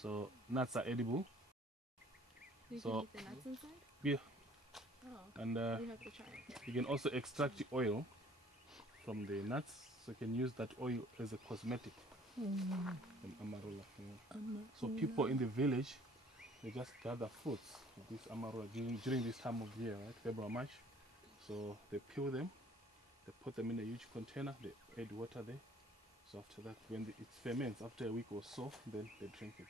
So nuts are edible. You So can eat the nuts inside? yeah. Oh, And we have to try it. you can also extract the oil from the nuts, so you can use that oil as a cosmetic from amarula. So people in the village, they just gather fruits of this amarula during this time of year, right? February, March. So they peel them, they put them in a huge container, they add water there. So after that, when it ferments, after a week or so, then they drink it.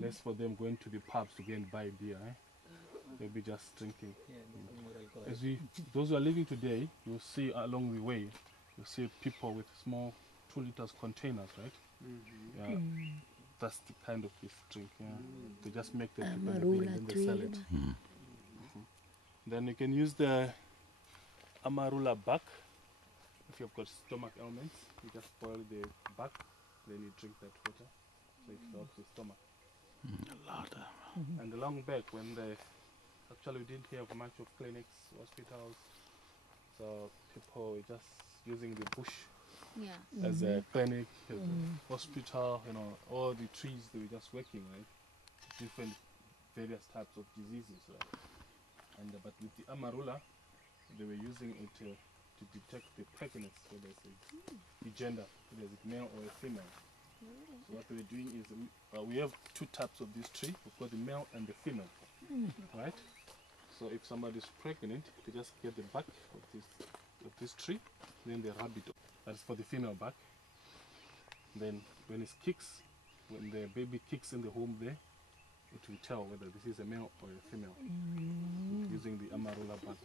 Less for them going to the pubs to go and buy beer, eh? They'll be just drinking. As those who are living today, you'll see along the way, you'll see people with small 2 liters containers, right? Yeah, that's the kind of this drink. Yeah. They just make the people in the village and then they sell it. Then you can use the amarula bark. If you've got stomach ailments, you just boil the bark, then you drink that water, so it helps the stomach. And along back, when actually we didn't have much of clinics, hospitals, so people were just using the bush as a clinic, as a hospital, you know, all the trees they were just working, right? Different various types of diseases, right? And but with the amarula, they were using it to detect the pregnancy, whether it's the gender, whether it's male or a female. So what they were doing is we have 2 types of this tree. We've got the male and the female, right? So if somebody is pregnant, they just get the bark of this tree, then they rub it. That's for the female bark. Then when it kicks, when the baby kicks in the home there, it will tell whether this is a male or a female using the amarula bark.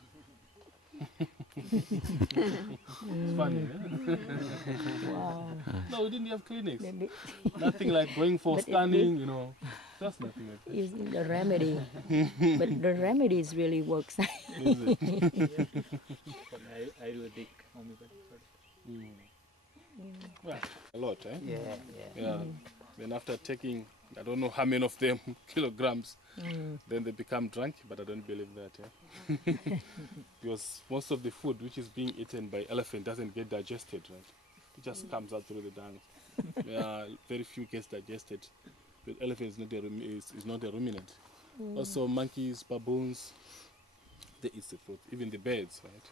It's funny, eh? Wow. No, we didn't have clinics. Nothing like going for scanning, you know. Just nothing like that. Using the remedy. But the remedies really works. Is it? Ayurvedic homeopathy. Well, a lot, eh? Yeah. Then after taking, I don't know how many of them, kilograms, then they become drunk, but I don't believe that, yeah? Because most of the food which is being eaten by elephant doesn't get digested, right? It just comes out through the dung. Yeah, very few gets digested. But elephant is not a ruminant. Also monkeys, baboons, they eat the fruit. Even the birds, right?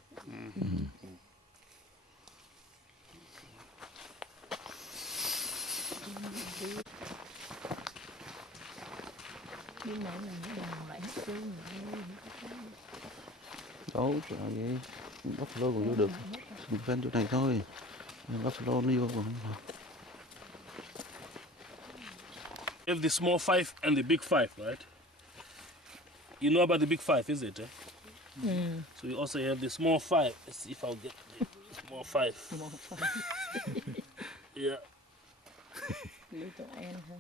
Nhưng mà đừng lại hết xương nữa. Đâu trời ơi, buffalo còn vô được. Mình ven chỗ này thôi. Buffalo nó vô còn không được. You have the small 5 and the big 5, right? You know about the big 5, is it? Eh? So you also have the small 5. Let's see if I'll get the small 5. Small 5. Yeah. Little N, huh?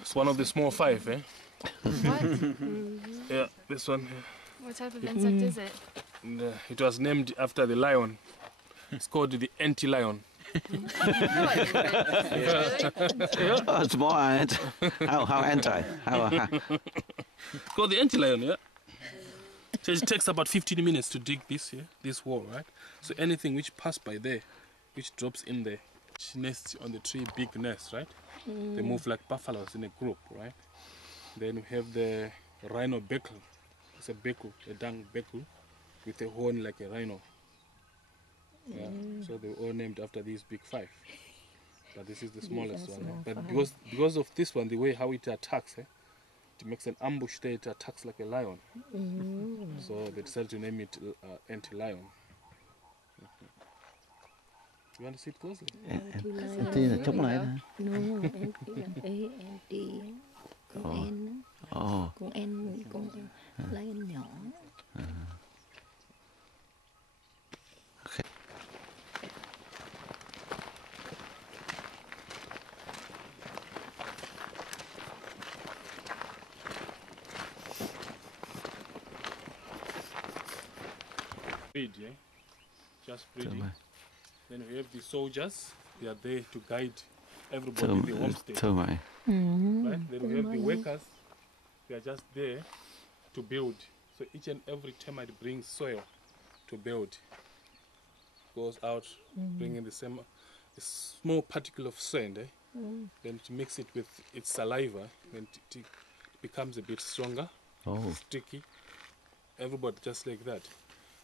It's one of the small 5, eh? What? Yeah, this one. What type of insect is it? And, it was named after the lion. It's called the anti-lion. Oh, it's more how anti? How? It's called the anti-lion, yeah? So it takes about 15 minutes to dig this wall, right? So anything which passes by there, which drops in there, which nests on the tree, big nest, right? They move like buffaloes in a group, right? Then we have the rhino bekel. It's a bekel, a dung bekel, with a horn like a rhino. Yeah. So they were all named after these big 5. But this is the smallest one. Eh? But because of this one, the way how it attacks, it makes an ambush there, it attacks like a lion. So they decided to name it anti-lion. You want to see it closely? Anti là chống lại hả? No, anti. Con N. Con N, con lion nhỏ. Okay. Breed, yeah? Just breeding. Then we have the soldiers. They are there to guide everybody in the homestead. Right? Then we have the workers. they are just there to build. So each and every termite brings soil to build. Goes out, bringing the same a small particle of sand, then to mix it with its saliva, then it becomes a bit stronger, sticky. Everybody just like that.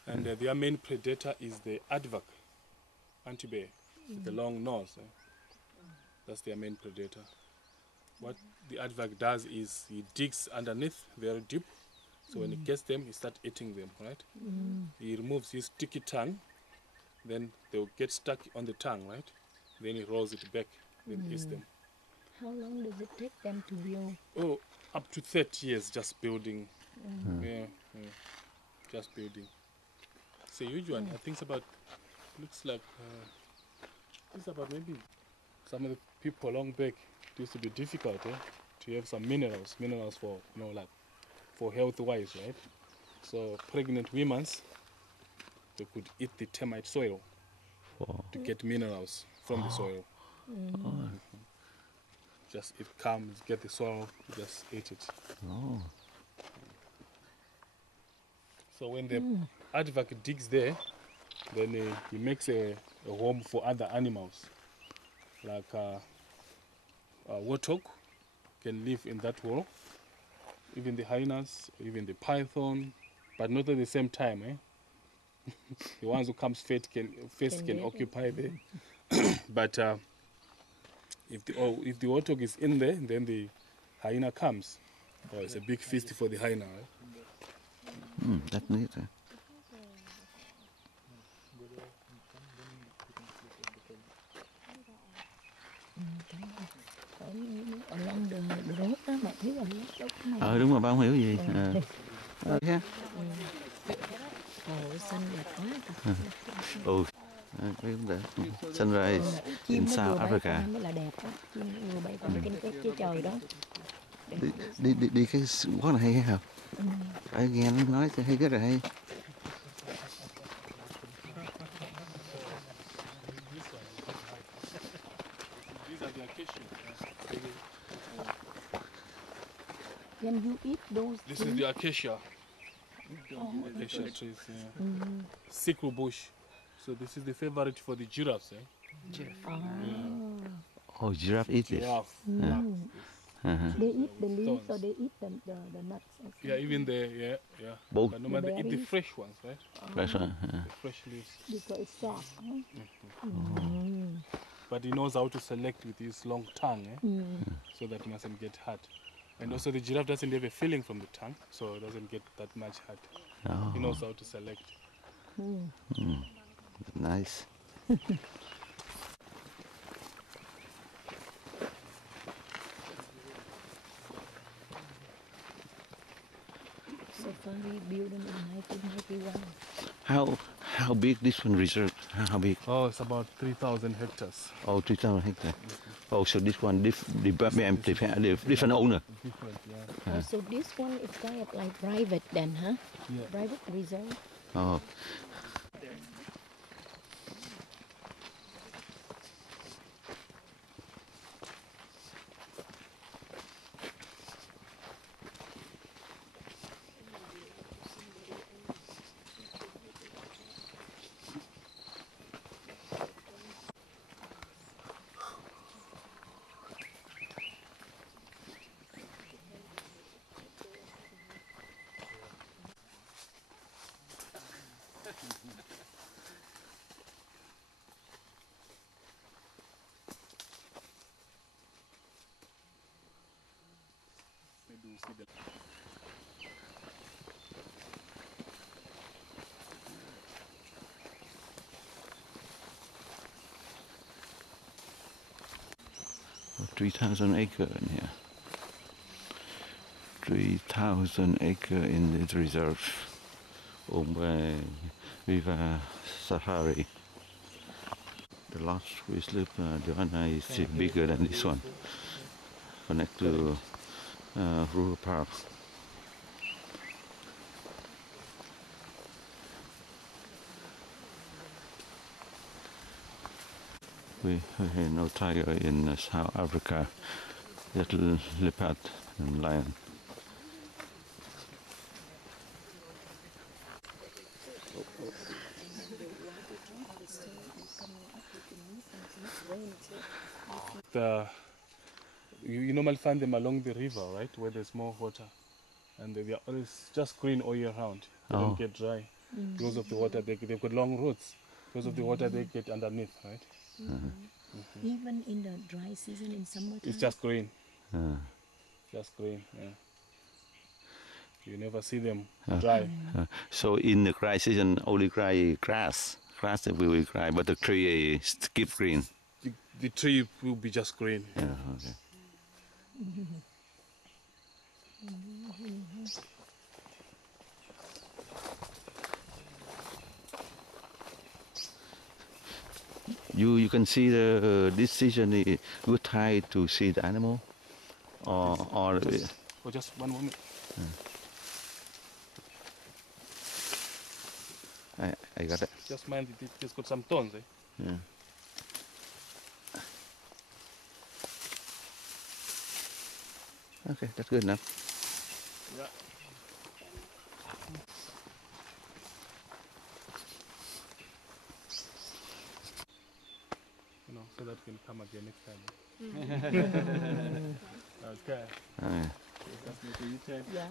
And their main predator is the aardvark, anti-bear, with the long nose. That's their main predator. What the aardvark does is he digs underneath very deep, so when he gets them, he starts eating them, right? He removes his sticky tongue, then they'll get stuck on the tongue, right? Then he rolls it back, then eats them. How long does it take them to build? Oh, up to 30 years just building. Yeah, just building. It's a huge one. I think it's about, looks like, it's about maybe some of the people long back, it used to be difficult to have some minerals for, like for health wise, right? So pregnant women, they could eat the termite soil to get minerals from the soil. Just it comes, get the soil, just eat it. So when the aardvark digs there, then he makes a home for other animals. Like warthog can live in that hole, even the hyenas, even the python, but not at the same time. The ones who comes first can occupy there. But if the warthog is in there, then the hyena comes. Oh, it's a big feast for the hyena. That's neat. Along the road đó, mà thiếu là lúc này. Đúng rồi, ba không hiểu gì. Hồ xanh đẹp quá. Sunrise in South Africa. Mới là đẹp đó. Chim vừa bay qua trên trời đó. Đi cái quán này hay hả? Phải nghe nó nói hay, rất là hay. Can you eat those? This is the acacia. Acacia trees, sickle bush. So this is the favorite for the giraffes. Oh, giraffe eat this. Giraffe. They eat the leaves or they eat the nuts? Yeah, even yeah. Both. But no matter, they eat the fresh ones, right? Fresh one. The fresh leaves. Because it's soft. But he knows how to select with his long tongue, so that he mustn't get hurt. And also the giraffe doesn't have a feeling from the tongue, so it doesn't get that much hurt. He knows how to select. Nice. Safari built in 1991. How big this one reserve? How big? Oh, it's about 3,000 hectares. Oh, 3,000 hectares. Oh, so this one different owner. Different, yeah. Oh, so this one is kind of like private then, huh? Yeah. Private reserve. Oh. Maybe we'll see the 3,000 acre in here. 3,000 acre in this reserve owned by Viva Safari. The last we sleep, Johanna is bigger than this one. Connect to Kruger Park. We have no tiger in South Africa, little leopard and lion. you normally find them along the river, right, where there's more water, and they are always just green all year round. They don't get dry because of the water. They've got long roots because of the water they get underneath, right? Even in the dry season in summertime. It's just green. Just green. Yeah. You never see them dry. So in the dry season, only dry grass. Grass will be dry, but the tree keep green. The tree will be just green. Yeah, okay. You can see this season is good time to see the animal, or just one moment. I got it. Just mind it's got some thorns, eh? Yeah. Okay, that's good enough. Yeah. You know, so that can come again next time. Okay. Just make a U-turn. Yeah.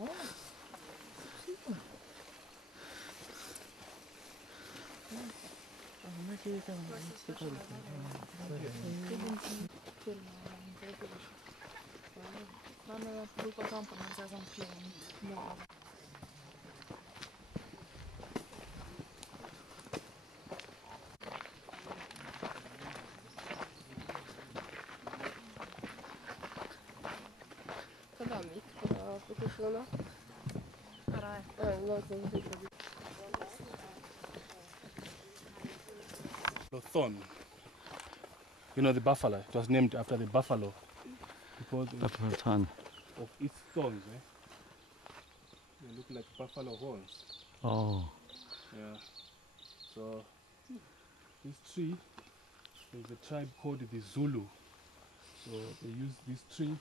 Man brukar kampa med sig som klon. Kada mic på kurserna? Någon som skickar. The thorn. You know the buffalo. It was named after the buffalo because of its thorns. Eh? They look like buffalo horns. Oh. Yeah. So this tree, there's a tribe called the Zulu. So they use this tree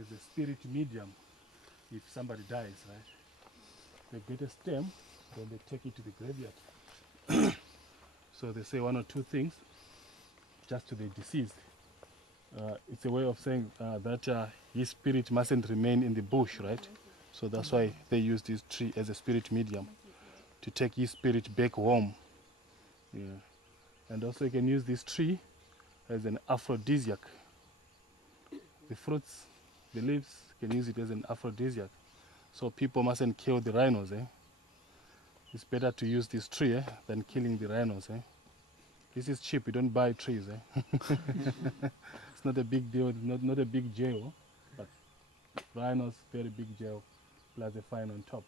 as a spirit medium if somebody dies, right? They get a stem, then they take it to the graveyard. So they say one or two things just to the deceased. It's a way of saying that his spirit mustn't remain in the bush, right? So that's why they use this tree as a spirit medium to take his spirit back home. Yeah. And also you can use this tree as an aphrodisiac. The fruits, the leaves, you can use it as an aphrodisiac. So people mustn't kill the rhinos, eh? It's better to use this tree than killing the rhinos, eh? This is cheap, you don't buy trees, eh? It's not a big deal, not a big jail, but rhinos, very big jail, plus a fine on top.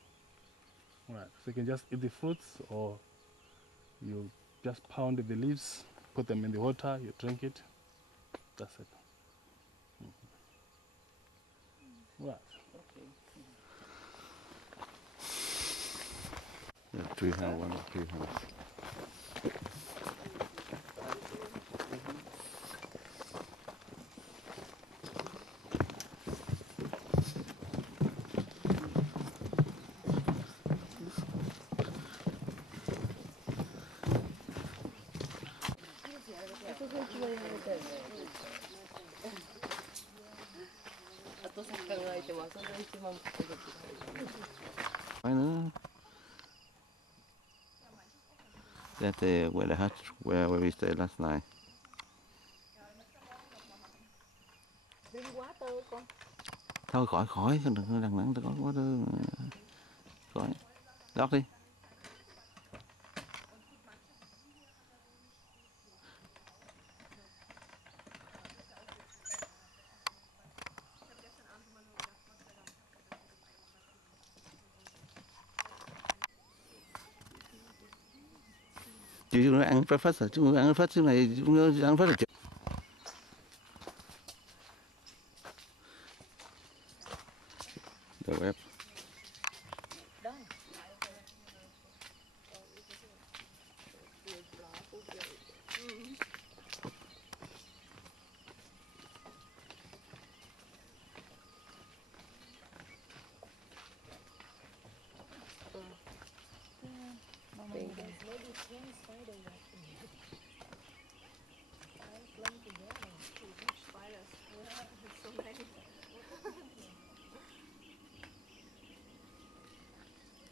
Right, so you can just eat the fruits, or you just pound the leaves, put them in the water, you drink it, that's it. Right. Yeah, tree house, one tree house. That's where the hut where we stayed last night. Thôi khỏi, đừng đằng nắng, có quá khỏi, lót đi. Chị nó ăn breakfast rồi, chúng ăn breakfast thế này, chúng ăn breakfast là the web.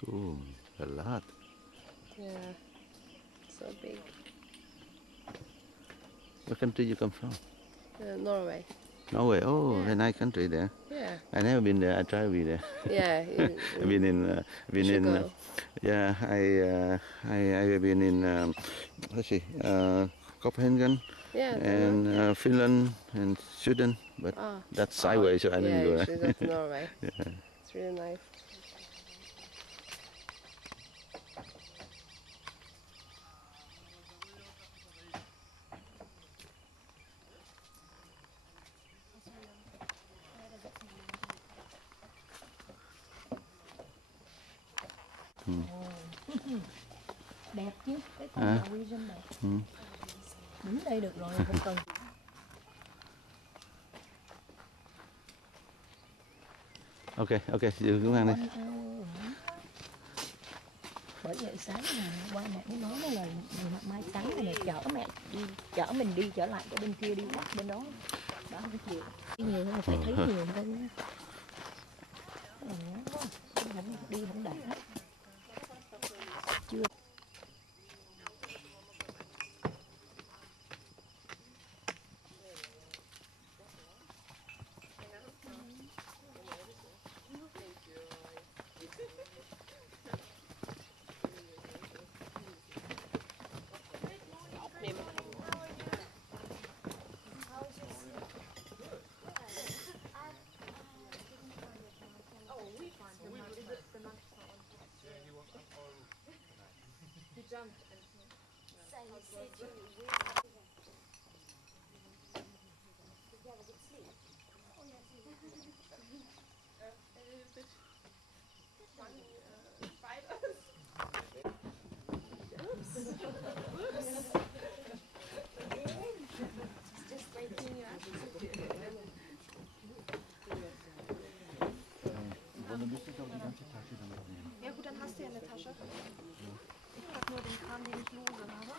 Ooh, a lot. Yeah, so big. What country you come from? Norway. Norway. Oh, Yeah. a nice country there. Yeah. I never been there. I try to be there. Yeah. I've been in. You should go. Yeah, I've been in. Let's see, Copenhagen Yeah. and Finland and Sweden, but that's sideways, so I didn't Yeah, go you there. should go to Norway. Yeah. It's really nice. Đẹp chứ, cái con Norwegian đẹp. Đứng đây được rồi, không cần. Okay, you come on. Bởi vậy sáng mà qua mẹ mới nói là mai sáng này chở mẹ đi, chở mình đi trở lại cái bên kia đi bắt bên đó. Đó không chịu. Đi nhiều hơn phải thấy nhiều hơn. Cái này ngắn quá, không đi không đạt hết. Chưa. Ja gut, dann hast du ja eine Tasche. Ich hab nur den Kram, den ich lose habe.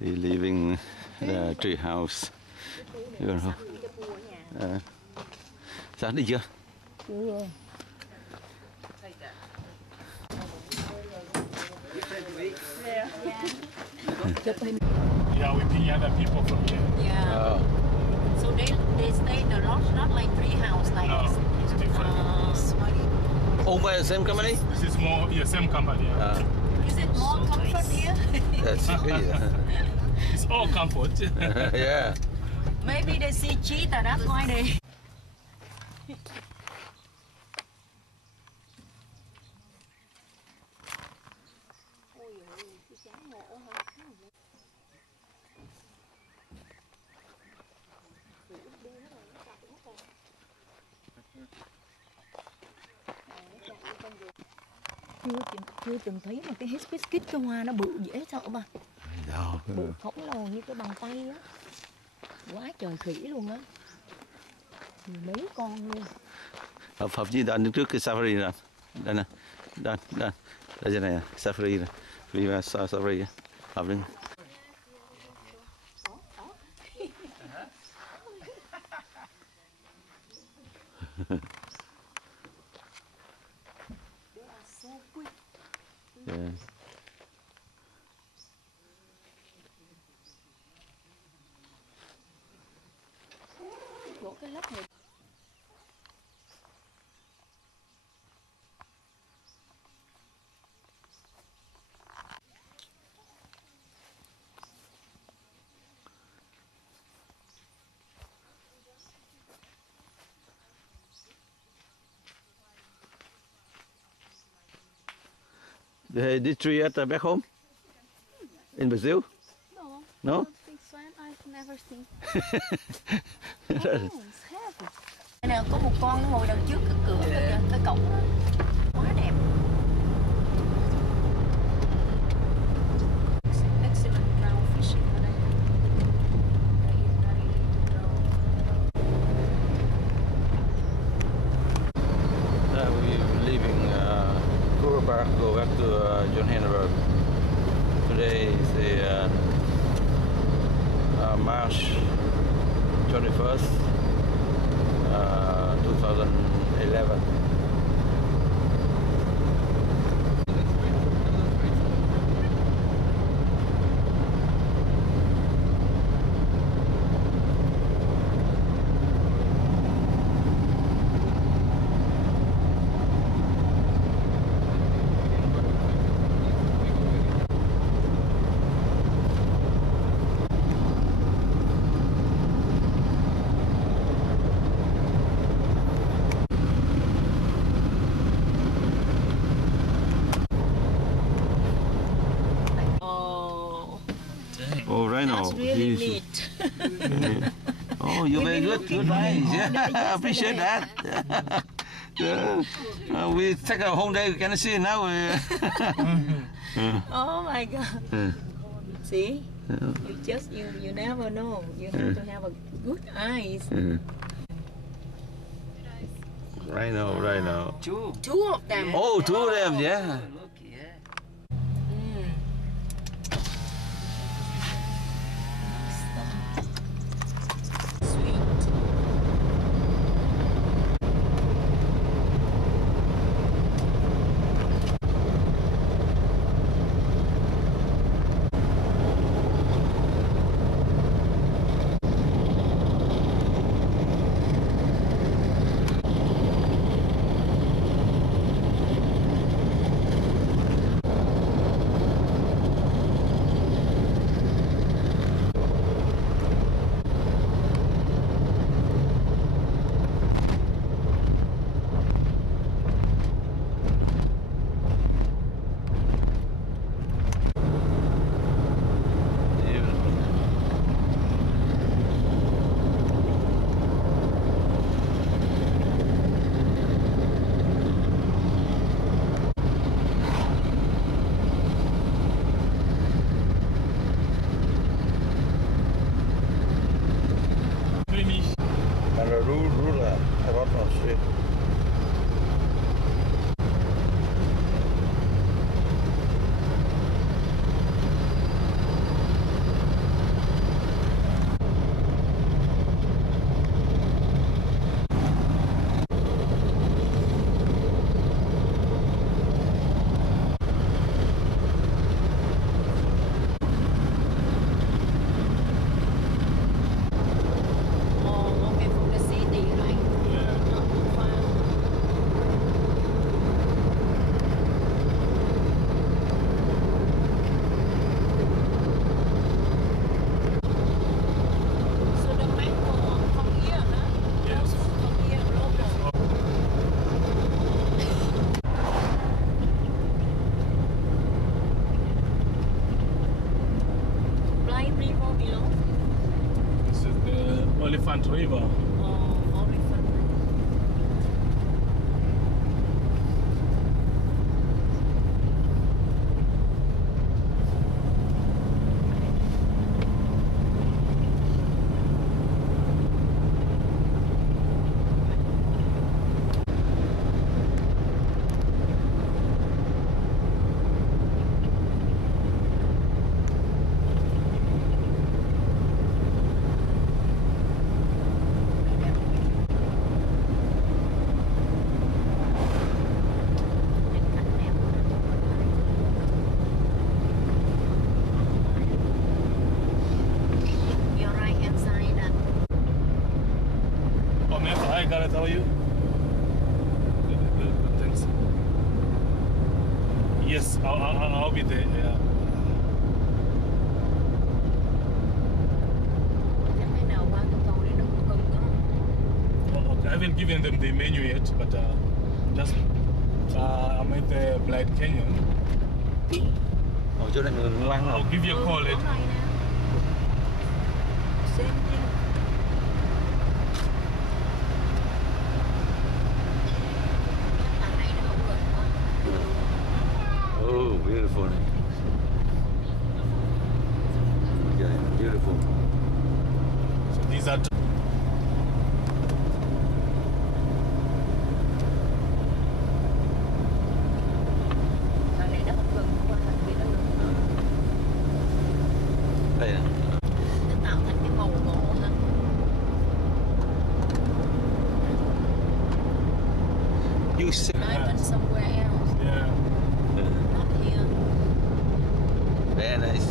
We're leaving the tree house. Sáng đi chưa? Yeah, we ping other people from here. Yeah. So they stay in the lodge, not like tree house like No, it's different. Owned by the same company? This is more, yeah, same company. Yeah. Is it more comfort here? That's yeah. It's all comfort. Yeah. Maybe they see cheetah, that's why they. Chưa từng thấy một cái hibiscus cái hoa nó bự dễ sợ mà. Bự khổng lồ như cái bàn tay á. Quá trời khỉ luôn á. Mấy con luôn. Hợp chí đang đứng trước cái safari nè. Đây nè. Đây trên này nè, safari nè. Viva safari. Hợp đứng. Yeah. Cái lớp này. This tree at back home? In Brazil? No. No? I don't think so. I've never seen. Oh, it's heavy. Đây nè, có một con nó ngồi đằng trước cái cửa cái cổng đó. Quá đẹp. Excellent brown fishing ở đây. Đây. back, go back to John Hannibal. Today is the March 21st, 2011. Oh, Rhino. That's really neat. Oh, you're very good. Good, nice. Yeah, I appreciate that. Yeah. We take a whole day. We can see now. Oh my God. See? You never know. You have to have a good eyes. Rhino. Two of them. Oh, two of them, yeah. Elephant River. I gotta tell you. Thanks. Yes, I'll be there. Yeah. I haven't given them the menu yet, but just I'm at the Blyde Canyon. Chỗ này người ngoan I'll give you a call later. Oh, beautiful. Yeah, beautiful. So these are juice. Diamond somewhere else, Yeah. not here. Very nice.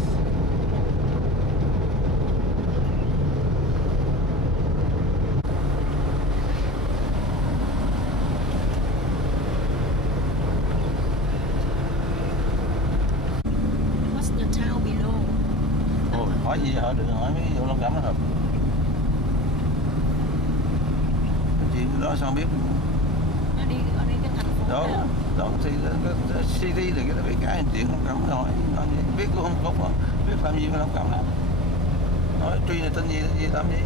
What's the town below? Ôi, hỏi gì hỏi đừng hỏi mấy vụ lông gắm đó. Cái chuyện đó sao biết? Nó đi ở đây cái thành phố Đó, nào? đó thì cái city là cái chuyện lông gắm hỏi biết cũng không biết làm gì với lông gắm đâu. Nói truy là tên gì làm gì?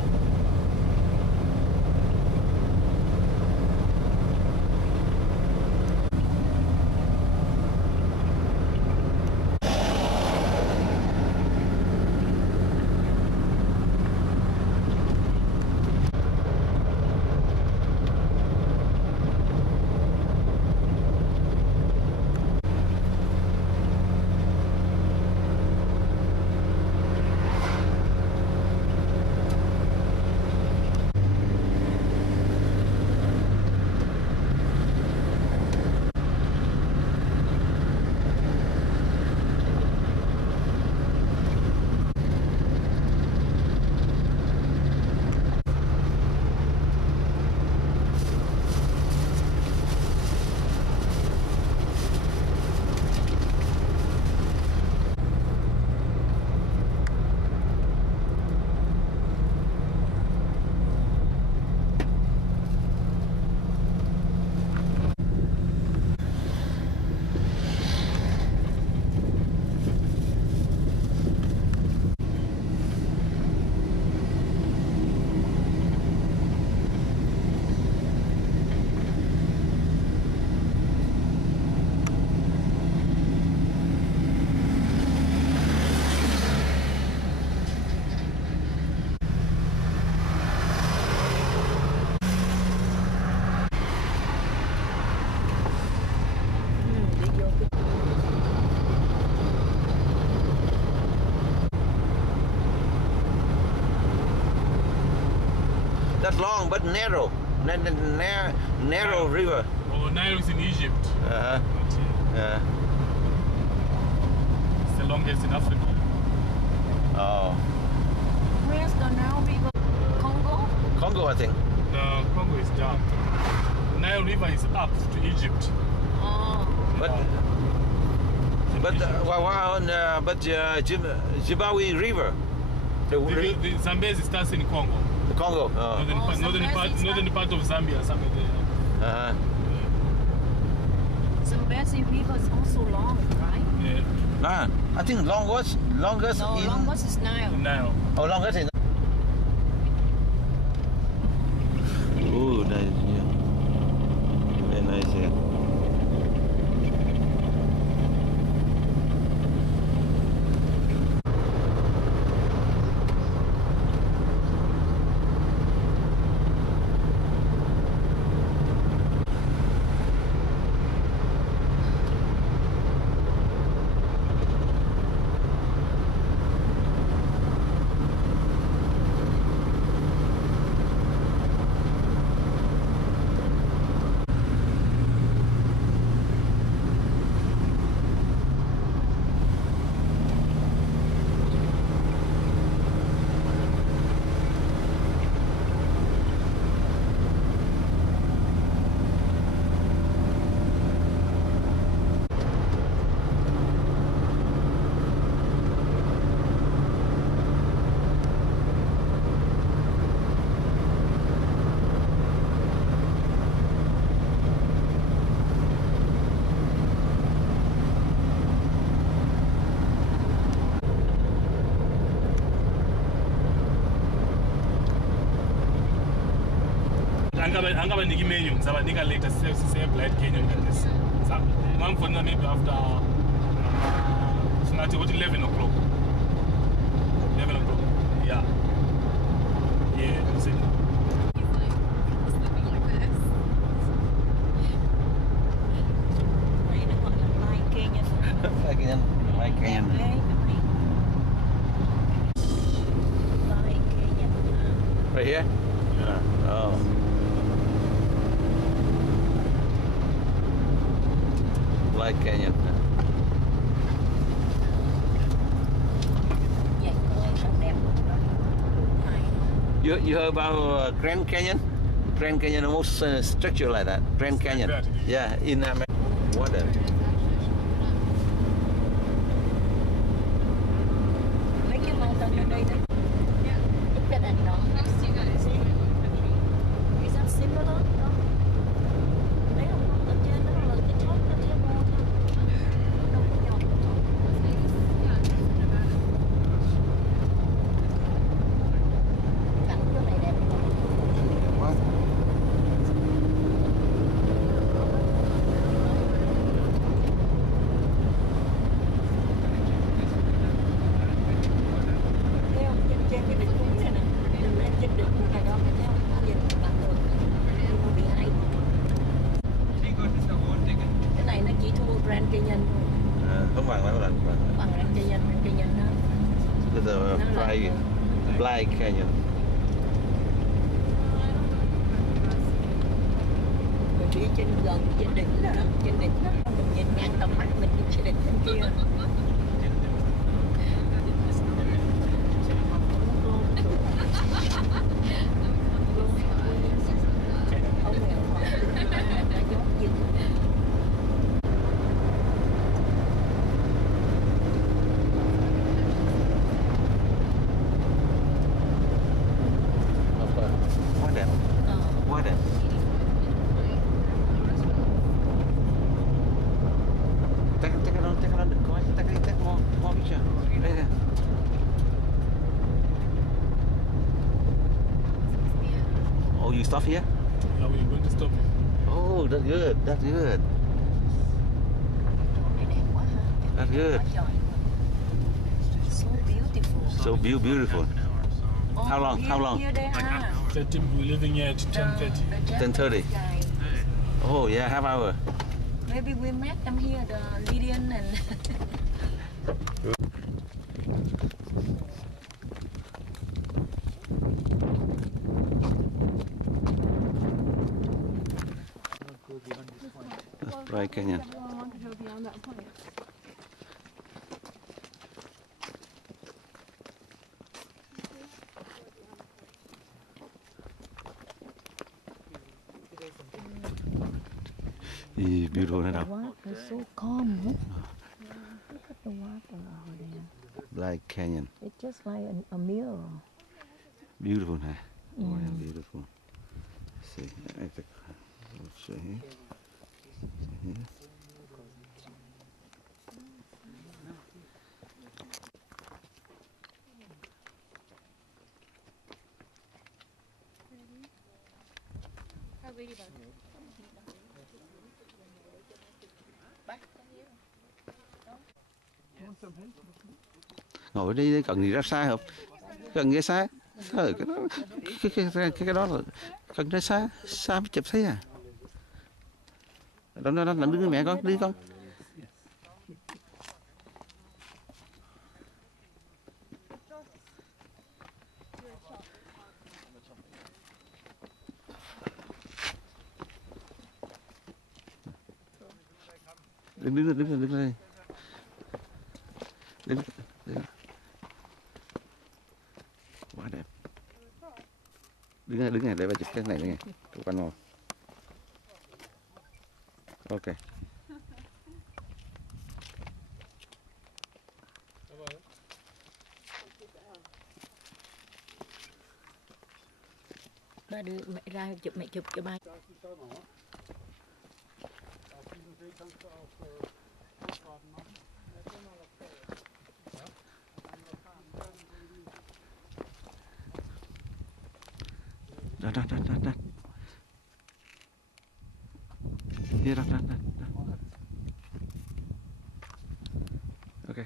Đi vô cái That's long but narrow. Narrow river. Oh, Nile is in Egypt. Uh-huh. Not here. It's the longest in Africa. Oh, Where's the Nile River? Congo? Congo, I think. No, Congo is down. Nile River is up to Egypt. Oh, But Zimbabwe River, The Zambezi starts in Congo. the Congo. Northern part of Zambia, somewhere there. Uh-huh. Zambezi River is also long, right? Yeah. I think longest No, in longest is Nile. Nile. oh longest in. Oh, nice. Yeah. Very nice. Yeah. Angabaniki menu, Zabanika later say Blyde Canyon than this. One for now, maybe after so now what 11 o'clock. 11 o'clock. Yeah. Yeah, that's it. Đây nó gọi là Blyde Canyon. Like Em can. thấy Blyde Canyon. Right here? Yeah. Oh. Blyde Canyon. Vậy coi sao đẹp. You heard about Grand Canyon? Grand Canyon almost structure like that. Grand Canyon. Yeah, in America. Water. Mấy cái mountain ở đây đấy. Look at that dog. Is that similar? Đấy không? Ở trên đó là cái top nó theo mô thôi. Đâu có nhọn đâu. Cảnh chỗ này đẹp quá. Theo trên cái đỉnh núi này nè, mình lên trên đỉnh núi này đó, theo nhìn bằng được không bị hay. Cái này nó chỉ thua Grand Canyon thôi, Không bằng mấy lần. bằng Grand Canyon đó. This is a Blyde Canyon. Mình đi trên gần trên đỉnh đó, trên đỉnh đó, mình nhìn ngang tầm mắt mình đi trên đỉnh bên kia. Ông này ông hỏi đã dốt dừng. Quá đẹp. Quá đẹp. Take it on, đừng coi, take more picture. Đây nè. Oh, you stop here? Are we going to stop? Oh, that's good. That's good. Này đẹp quá ha. That's good. Quá trời. So beautiful. So beautiful. Oh, How long? How long? Here they are. 30, we're leaving here at 10:30. 10:30. Oh yeah, half hour. Maybe we met them here, the Lydian and That's Blyde Canyon. Beautiful the now. water is so calm. Huh? Look at the water over there. Blyde Canyon. It's just like a mirror. Beautiful now. Oh, yeah, beautiful. See, let's see here. Here. Ngồi đi, đi cần gì ra xa không? Cần ghé xa. Cái đó, cái đó là cần ra xa, xa mới chụp thấy à. Đó, đứng với mẹ con, đi con. Đứng đây. Đứng. Quá đẹp. Đứng này để ba chụp cái này nữa nghe. Chụp quanh hồ. Ok. Ba đưa mẹ ra chụp, mẹ chụp cho ba. Đặt. Here, đặt. Ok.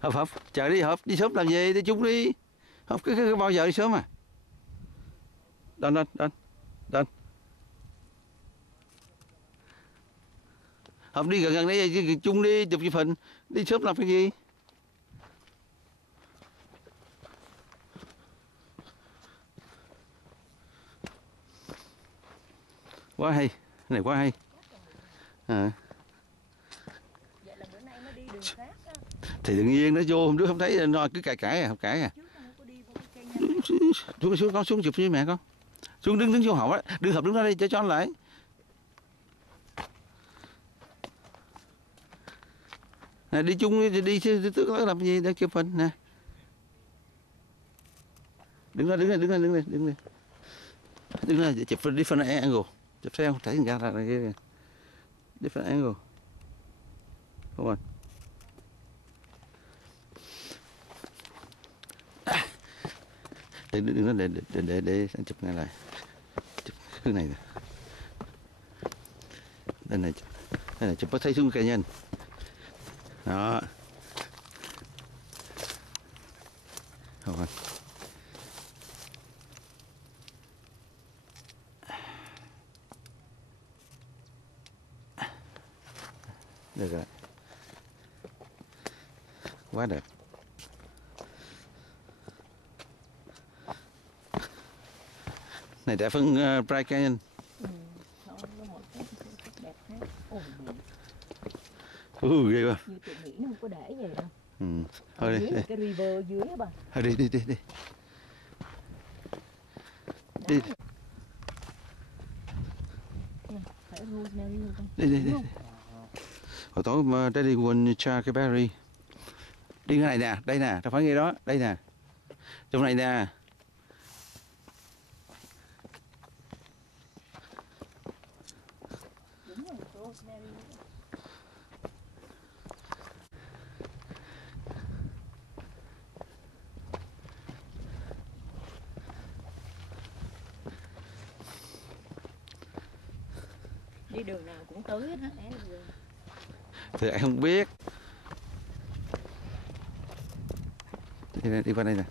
Hợp, chờ đi Hợp, đi sớm làm gì, đi chung đi. Hợp cứ bao giờ đi sớm à. Đan. Hợp đi gần đây chung đi, chụp chụp hình, đi sớm làm cái gì. Quá hay, này quá hay. À. Vậy là bữa nay mới đi đường khác á. Thì tự nhiên nó vô hôm trước không thấy nó cứ cãi à. Xuống con xuống chụp với mẹ con. Xuống đứng vô hậu á, Hợp đứng ra đây cho anh lại. Nè, đi chung đi tức làm gì để chụp hình nè. Đứng ra chụp different angle. Chụp theo không thấy ra là cái different angle. Come on. Đừng nói để anh chụp ngay lại. Chụp cái này nè. Đây này chụp bắt thấy xuống cây nhân. Đó. Rồi. Được rồi. Quá đẹp. Này đẹp hơn Blyde Canyon. Ghê quá. Như chị nghĩ nó không có để vậy đâu. Thôi đi. Cái river dưới á bà. Thôi đi. Đi. Phải rosemary không? Đi. Hồi tối mà Daddy quên cha cái berry. Đi cái này nè, đây nè, đâu phải ngay đó, đây nè. Trong này nè. Đúng rồi, rosemary. Đi đường nào cũng tới hết á. Thì em không biết. Đi qua đây nè.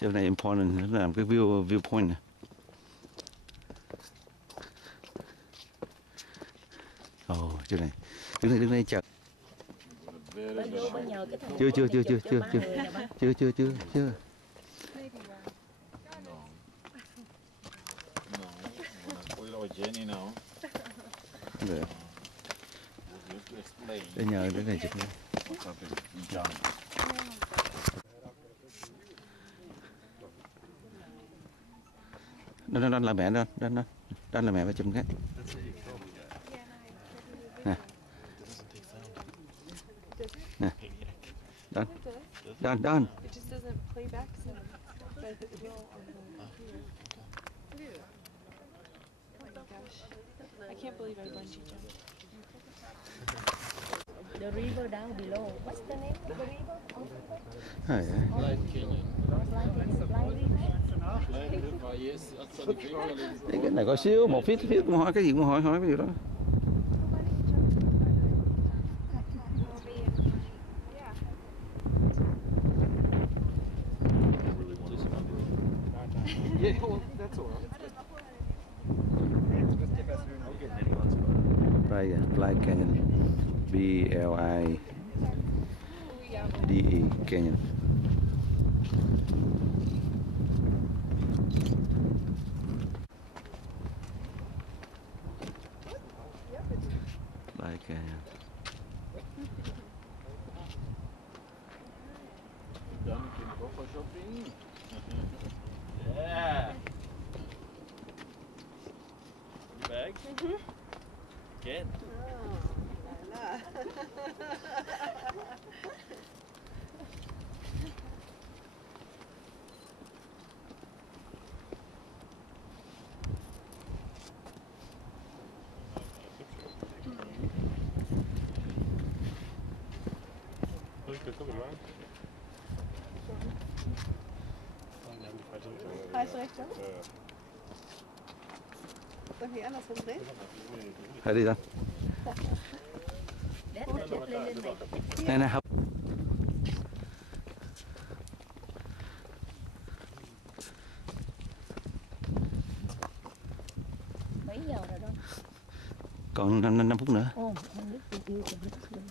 Chỗ này important, nó làm cái viewpoint này. Chỗ này. Đứng đây chờ. Chưa. Để nhờ đến này chụp. Đó là mẹ đó là mẹ và chụp cái. Nè. Done. It just doesn't play back soon, but it will on the computer. Oh my gosh. I can't believe I bungee jumped. The river down below. What's the name of the river? Blyde Canyon. Blyde River, yes. That's the big. Cái này có xíu, một phía cũng hỏi cái gì cũng hỏi cái gì đó. Yeah, well, that's all right. Blyde Canyon. Blide Canyon. Blyde Canyon. Done, you can go for shopping. Yeah. Bag? Again. Falsch rechts. Soll ich andersrum drehen? Hãy đi ra. Này này học. Mấy giờ rồi đó? Còn 5 phút nữa. Ồ, ăn nước tiêu tiêu cho nước luôn.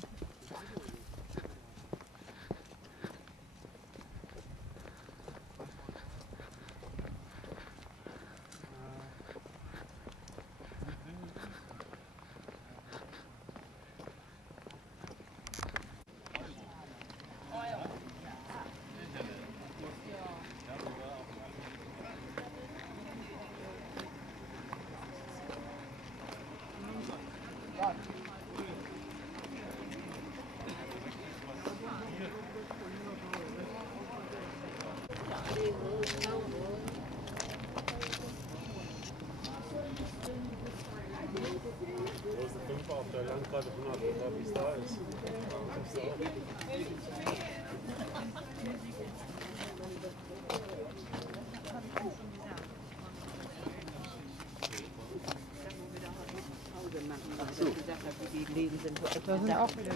Da sind auch wieder.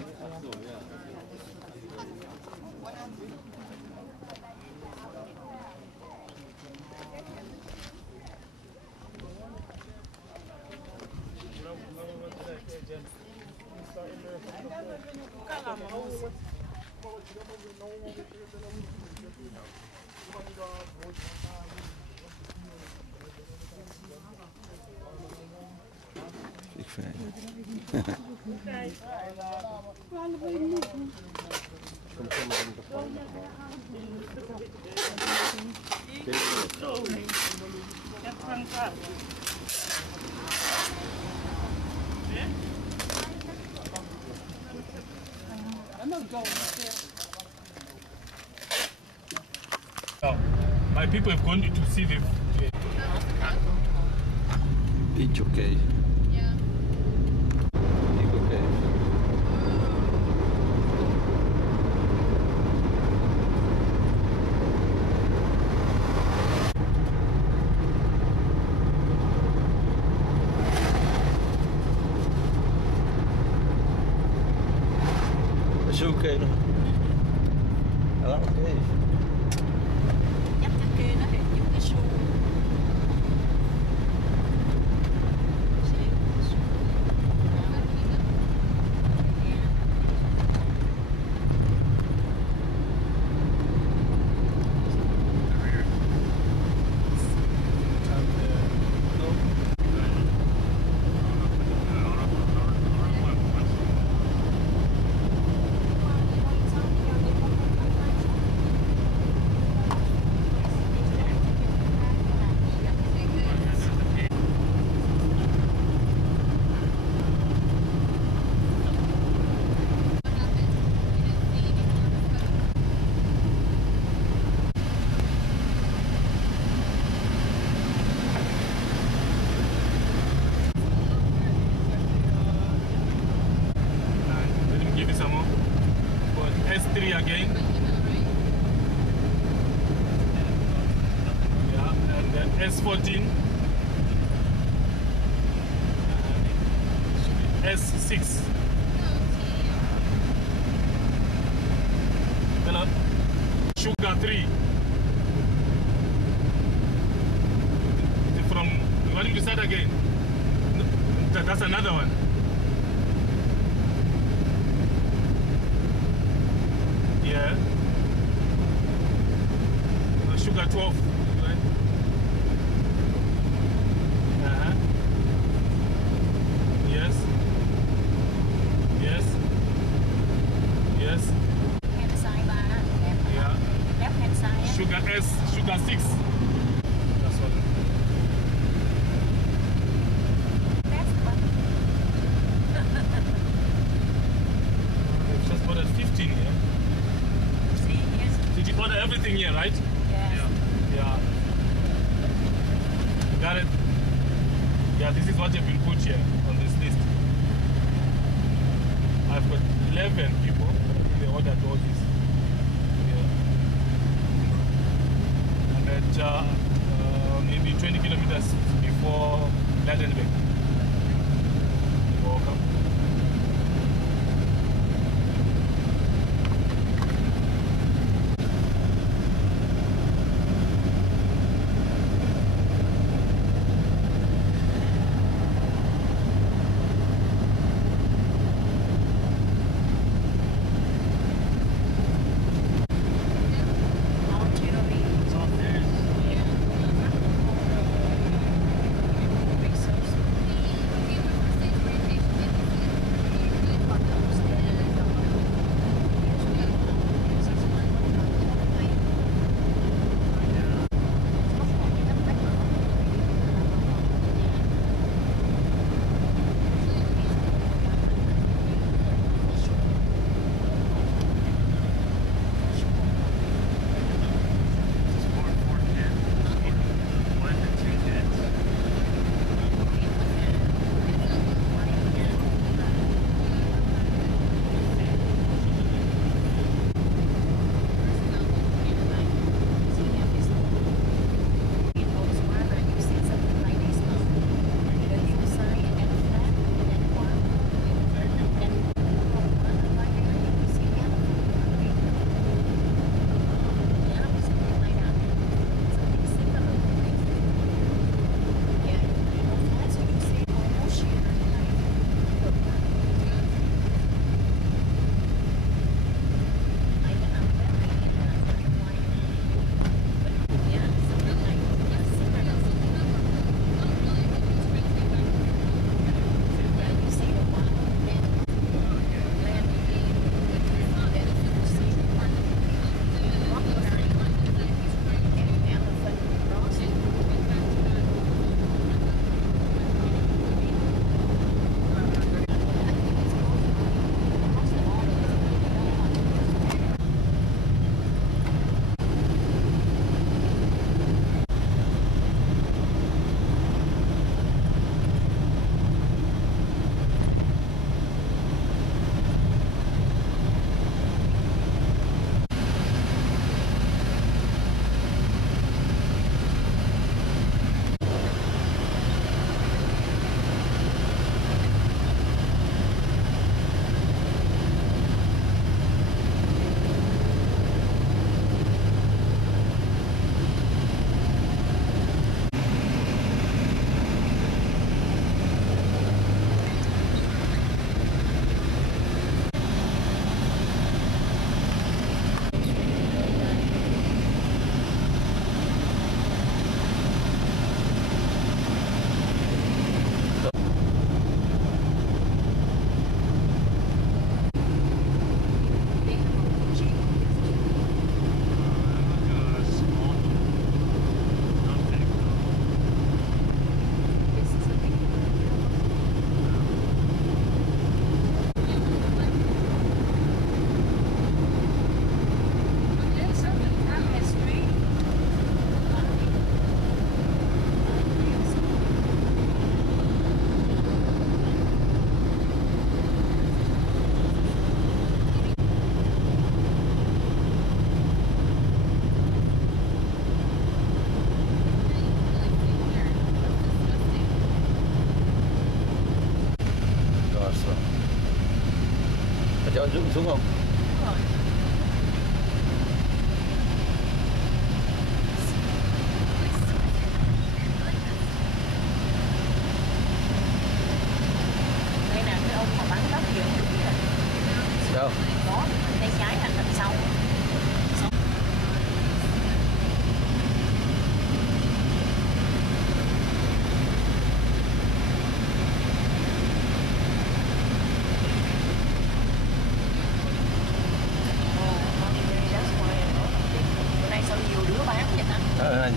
Ik vind. My people have gone to see the. It's okay. Ja. It's okay. It's okay. Okay. Chắc cái kia nó hình như cái xu. S3 again. Yeah, and then S14. S6. Hello. Sugar 3. From, you want to start again? That's another one. Yeah. Sugar 12. Right? Uh-huh. Yes. Yes. Yes. Hand side ba? Yeah. Left hand side. Sugar S, sugar 6. That's what. That's the one. We've just ordered 15 here. See, yes. Did you order everything here, right? Yes. Yeah. Got it? Yeah, this is what have been put here on this list. I've got 11 people. They ordered all this. at maybe 20 kilometers before Blyde. Welcome. Cho anh xuống không? Đây nè cái ông mà bán tóc vừa mới biết rồi. Đâu? Có, tay trái là đằng sau.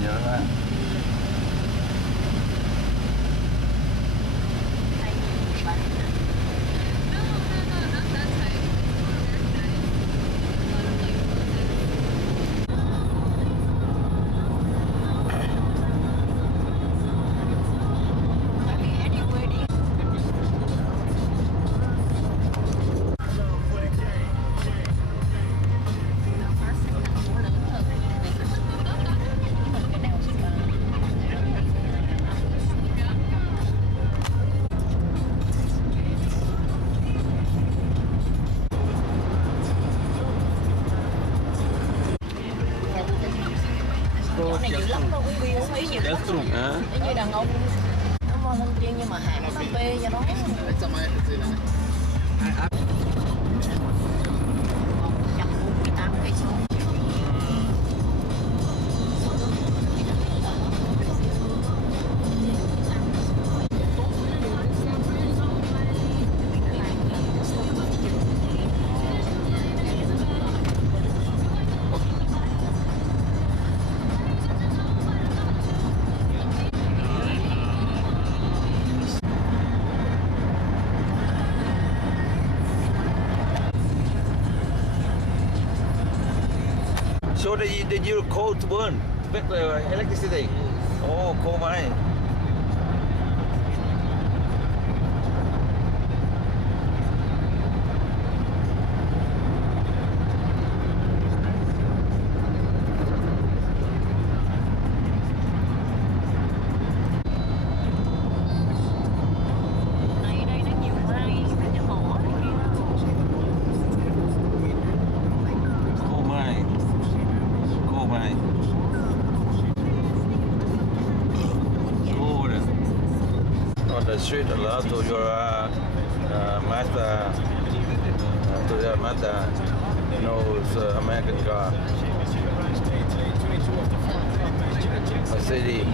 Nhớ ra. That's true. Nếu như đàn ông nó ngon hơn tiên nhưng mà hạng nó bê cho nó. So they use coal to burn with electricity. Oh, coal mine. The street allowed to your master, to your master knows American car. A city.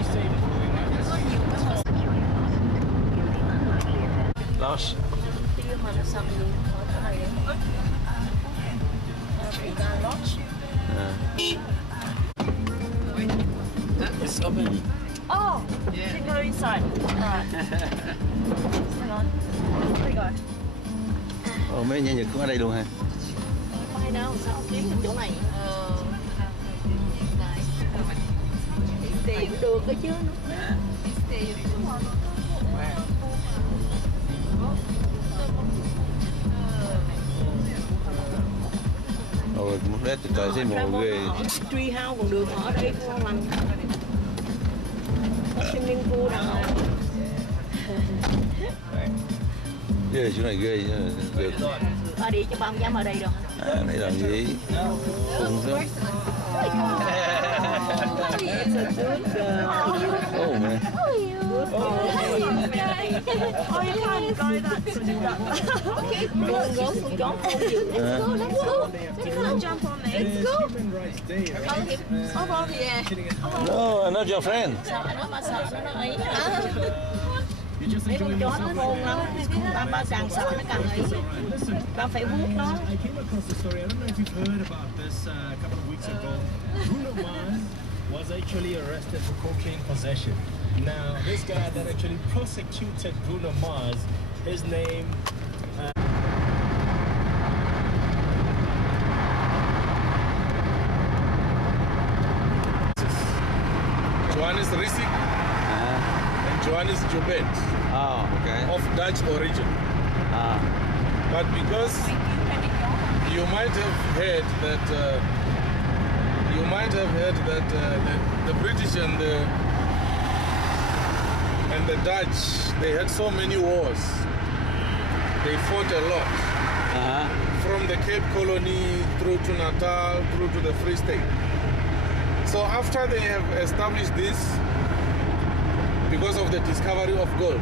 Lost. It's open. Oh, yeah. Go inside. Right. Hang on. Đây rồi. Ồ, mấy nhà Nhật cũng ở đây luôn hả? Không hay đâu, sao kiếm chỗ này? Tiền được cái chứ. Ồ, muốn rét thì trời xem mùa ghê. Tree house còn được, ở đây ngon lành. Swimming pool đàng hoàng. Ghê, chỗ này ghê, được. Ba đi cho ba không dám ở đây đâu. Này làm gì? Cùng thôi. Oh man. Oh, you can't go that. Okay, go. Let's go. You can't jump on me. Let's go. Hold on, yeah. No, I'm not your friend. Sợ nó mà sợ nó ấy. Mấy con chó nó khôn lắm. Ba càng sợ nó càng ấy. Ba phải vuốt nó. I came across the story. I don't know if you've heard about this a couple of weeks ago. Bruno Mars was actually arrested for cocaine possession. Now, this guy that actually prosecuted Bruno Mars, his name. Johannes Rissik and Johannes Joubert Oh, okay. of Dutch origin. But because you might have heard that the British and the Dutch, they had so many wars. They fought a lot. From the Cape Colony through to Natal, through to the Free State. So after they have established this, because of the discovery of gold,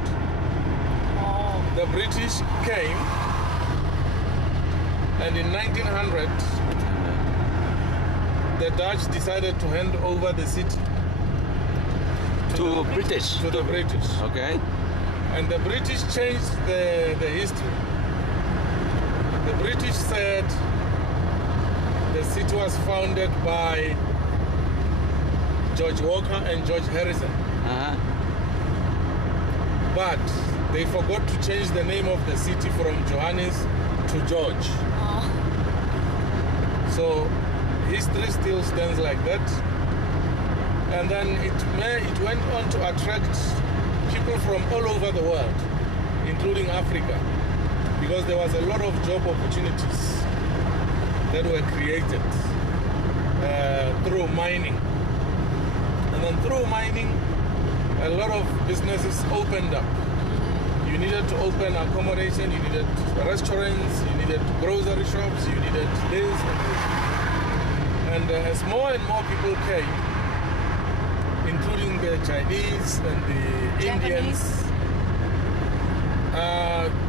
the British came, and in 1900, the Dutch decided to hand over the city To British. to the British. Okay. And the British changed the history. The British said the city was founded by George Walker and George Harrison. But they forgot to change the name of the city from Johannes to George. So history still stands like that. And then it went on to attract people from all over the world, including Africa, because there was a lot of job opportunities that were created through mining. And then through mining, a lot of businesses opened up. You needed to open accommodation, you needed restaurants, you needed grocery shops, you needed this and this. And as more and more people came, including the Chinese and the Indians.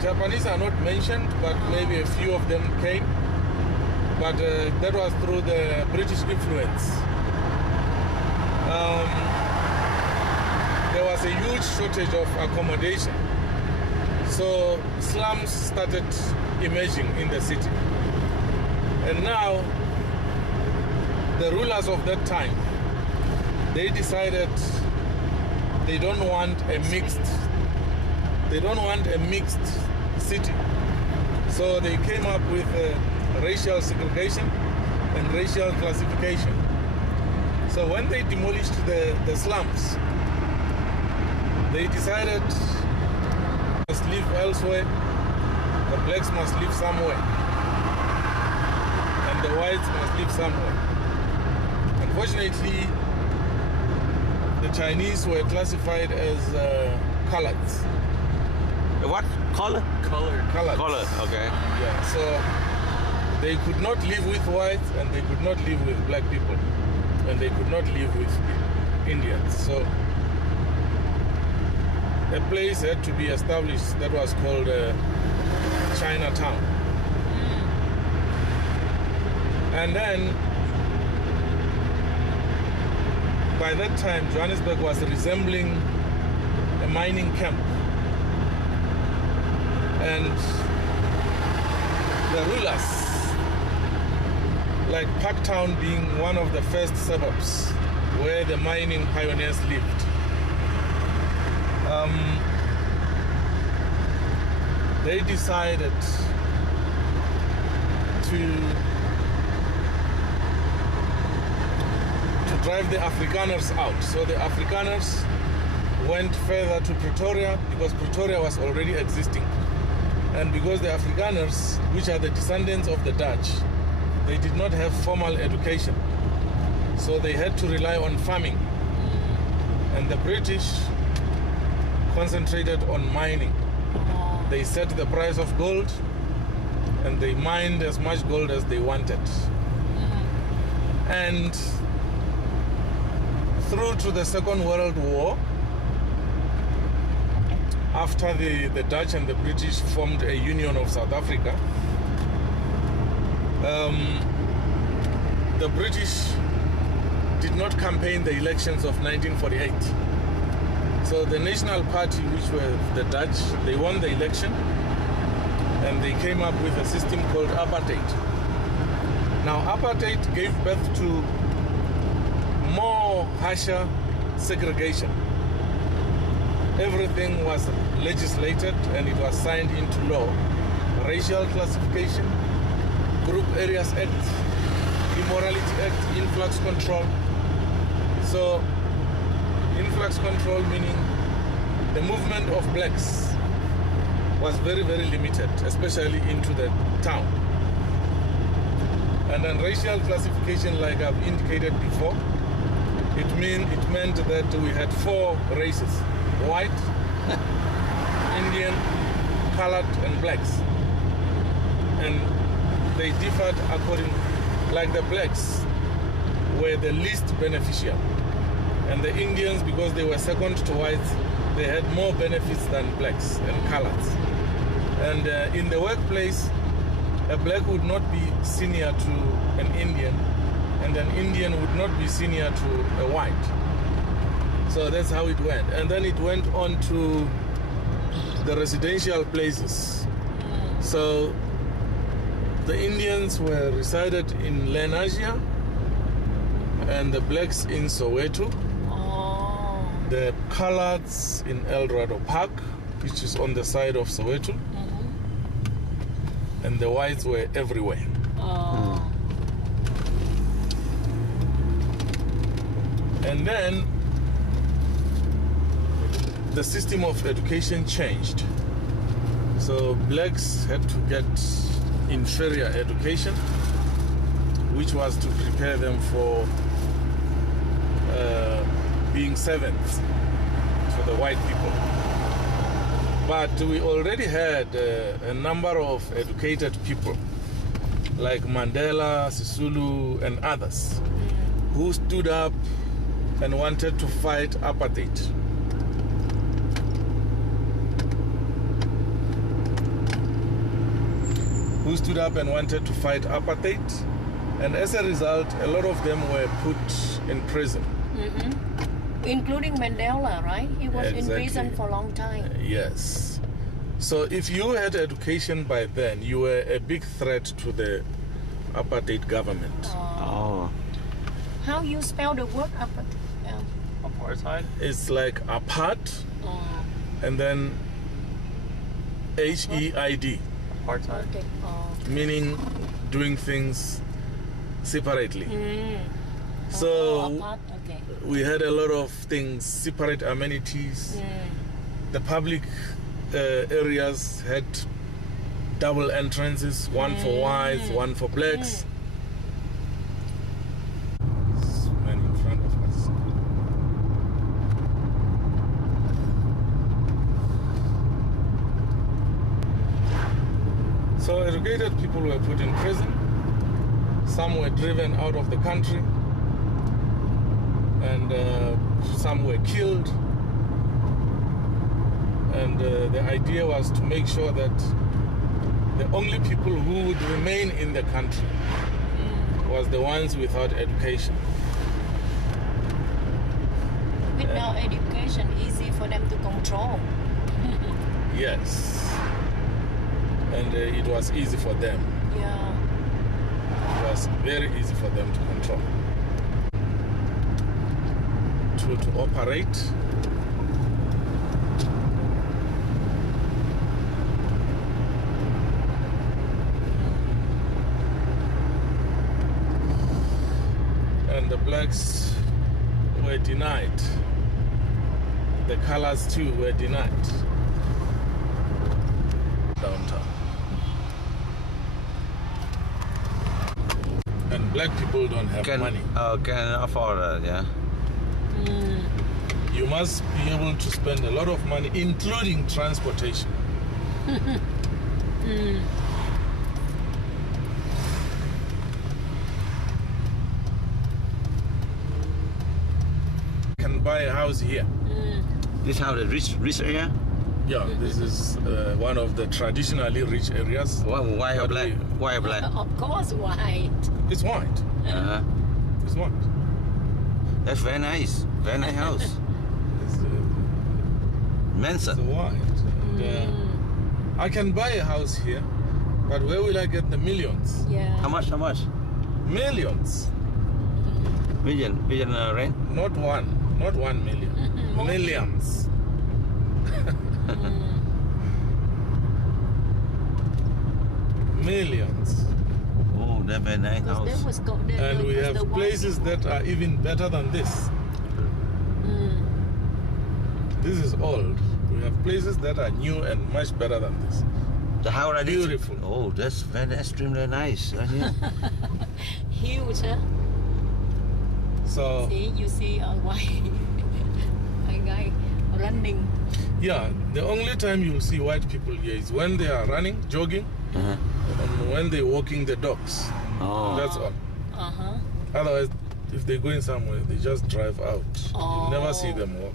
Japanese are not mentioned, but maybe a few of them came. But that was through the British influence. There was a huge shortage of accommodation. So slums started emerging in the city. And now, the rulers of that time, they decided they don't want a mixed city. So they came up with racial segregation and racial classification. So when they demolished the slums, they decided must live elsewhere, the blacks must live somewhere, and the whites must live somewhere. Unfortunately, the Chinese were classified as coloreds. What color? Coloreds. Color. Okay. Yeah, so they could not live with whites and they could not live with black people and they could not live with Indians. So a place had to be established that was called Chinatown. And then by that time Johannesburg was resembling a mining camp. And the rulers, like Parktown being one of the first suburbs where the mining pioneers lived, they decided to drive the Afrikaners out. So the Afrikaners went further to Pretoria because Pretoria was already existing. And because the Afrikaners, which are the descendants of the Dutch, they did not have formal education. So they had to rely on farming. And the British concentrated on mining. They set the price of gold and they mined as much gold as they wanted. And through to the Second World War, after the Dutch and the British formed a Union of South Africa, the British did not campaign the elections of 1948. So the National Party, which were the Dutch, they won the election and they came up with a system called apartheid. Now apartheid gave birth to more harsher segregation. Everything was legislated and it was signed into law. Racial classification, Group Areas Act, Immorality Act, influx control. So, influx control meaning the movement of blacks was very, very limited, especially into the town. And then racial classification, like I've indicated before, it meant that we had 4 races: white, Indian, colored, and blacks. And they differed according, like the blacks were the least beneficial. And the Indians, because they were second to whites, they had more benefits than blacks and coloreds. And in the workplace, a black would not be senior to an Indian, and an Indian would not be senior to a white. So that's how it went. And then it went on to the residential places. So the Indians were resided in Lenasia and the blacks in Soweto. The coloreds in El Dorado Park, which is on the side of Soweto. And the whites were everywhere. And then the system of education changed. So blacks had to get inferior education, which was to prepare them for being servants for the white people. But we already had a number of educated people like Mandela, Sisulu, and others who stood up and wanted to fight apartheid. Who stood up and wanted to fight apartheid, and as a result, a lot of them were put in prison. Including Mandela, right? He was in Exactly. prison for a long time. Yes. So if you had education by then, you were a big threat to the apartheid government. Oh. How you spell the word apartheid? Apartheid? It's like apart Oh, and then HEID, Apartheid. okay. Oh. meaning doing things separately. So apart, okay. we had a lot of things, separate amenities. The public areas had double entrances, one for whites, one for blacks. This man in front of us. So educated people were put in prison. Some were driven out of the country. And some were killed. And the idea was to make sure that the only people who would remain in the country was the ones without education. Without education, easy for them to control. Yes. And it was easy for them. Yeah. It was very easy for them to control. To operate. And the blacks were denied. The colors too were denied. Downtown. And black people don't have money. Can afford it, yeah. You must be able to spend a lot of money, including transportation. Can buy a house here. This how the rich area? Yeah, this is one of the traditionally rich areas. Why But black? Why black? Of course, white. It's white. It's white. That's very nice. Very nice house. It's Mansion. white. And, I can buy a house here, but where will I get the millions? Yeah. How much? How much? Millions. Million rent? Not 1 million. Millions. Millions. Oh, that's very nice Because house. there was And we have places that are even better than this. This is old. We have places that are new and much better than this. The house like this? Beautiful. Oh, that's very extremely nice. Right here. Huge, huh? So, See, you see a white a guy running. yeah, the only time you'll see white people here is when they are running, jogging, and when they're walking the dogs. Oh. That's all. Uh-huh. Otherwise, if they're going somewhere, they just drive out. You never see Oh. them walk.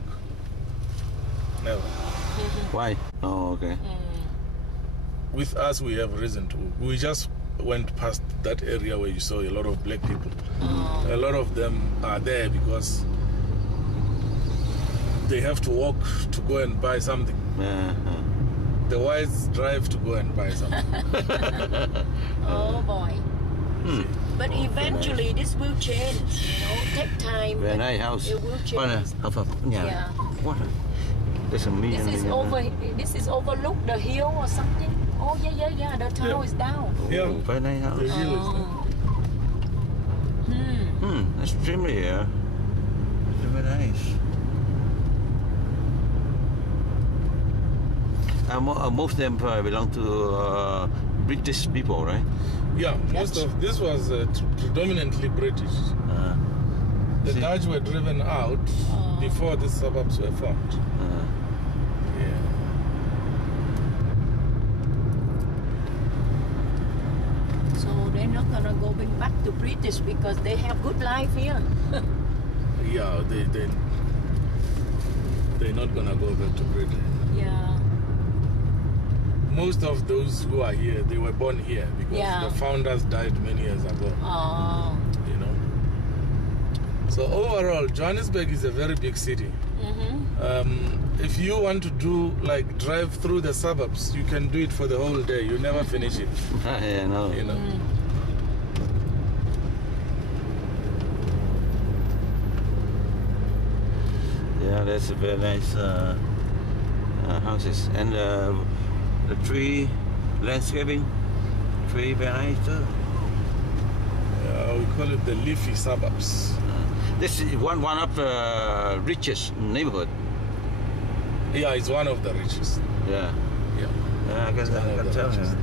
Never. Why? Oh, okay. With us, we have reason to. We just went past that area where you saw a lot of black people. A lot of them are there because they have to walk to go and buy something. The whites drive to go and buy something. Oh boy. But eventually this will change, you know, take time. Very but nice house. It will What? change. Yeah. What? There's a million. This is overlook the hill or something. Oh yeah. The town is down. Yeah. Oh, very nice house. The hill is there. Extremely, yeah. Very nice. Most of them belong to British people, right? Yeah, most of this was predominantly British. The See? Dutch were driven out before the suburbs were formed. Yeah. So they're not gonna go back to British because they have good life here. yeah, they're not gonna go back to Britain. Yeah. Most of those who are here, they were born here because Yeah. the founders died many years ago. Oh. You know. So overall, Johannesburg is a very big city. If you want to do like drive through the suburbs, you can do it for the whole day. You never finish it. Yeah, no. You know. Yeah, that's a very nice houses. And the tree landscaping, tree very nice too. We call it the leafy suburbs. This is one of the richest neighborhood. Yeah, it's one of the richest. Yeah. Yeah. Yeah, I can tell. Yeah.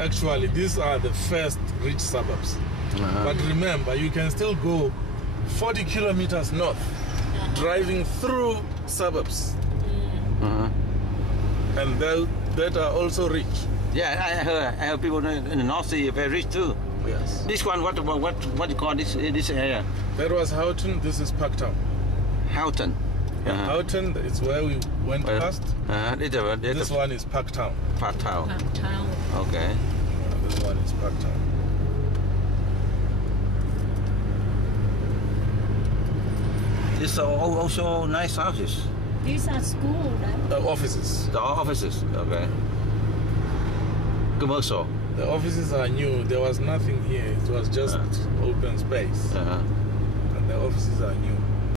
Actually, these are the first rich suburbs. But remember, you can still go 40 kilometers north, driving through suburbs. And that are also rich. Yeah, I heard people in the North Sea are very rich too. Yes. This one, what you call this area? That was Houghton, this is Parktown. Houghton. Houghton is where we went past. This one is Parktown. Parktown. Parktown. Okay. This one is Parktown. These are also nice houses. These are school, right? Offices. The offices, okay. Commercial. The offices are new. There was nothing here. It was just open space. And the offices are new.